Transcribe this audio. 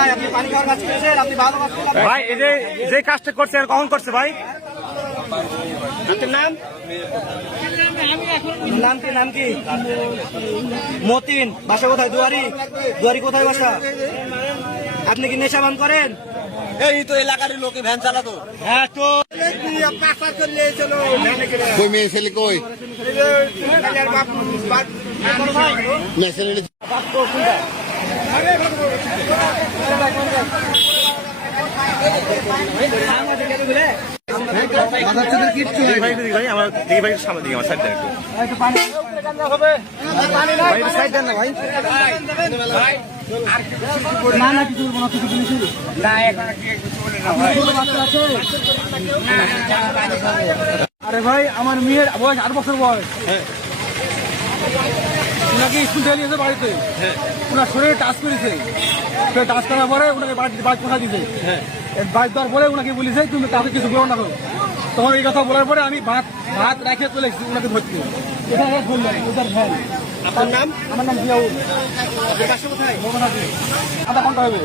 নাই, আপনি পানি খাওয়ার কাজ করেছেন, আপনি ভালো কাজ করলেন। ভাই এই যে কাজটা করছে আর কখন করছে ভাই? আপনার নাম নাম কি? মতিন। বাসা কোথায়? দুয়ারি। দুয়ারি কোথায় বাসা? আপনি কি নেশা পান করেন? এই তো এলাকার লোকে ভ্যান চালাতো। হ্যাঁ তো কই মেয়ে ছেলে কই মেয়ে ছেলে ভাই আমার দিকে ভাই সামনে দিকে আমার সাইড দেন একটু ভাই সাইড দেন না ভাই। আরে ভাই আমার মেয়ের বয়স 8 বছর বয়স। ওনাকে স্কুল থেকে নিয়েছে বাড়িতে, ওনার শরীরে টাচ করেছে, টাচ করার পরে ওনাকে বাড়ি কোথা দিতে বাড়ি দেওয়ার পরে ওনাকে বলেছে তুমি তাকে কিছু বলো না করো। তখন এই কথা বলার পরে আমি ভাত রেখে চলে এসেছি ওনাকে ধরতে। এটা বললেন ওটার ভ্যান। আপনার নাম? আমার নাম জিয়াউল। কোথায়? আধা ঘন্টা হবে।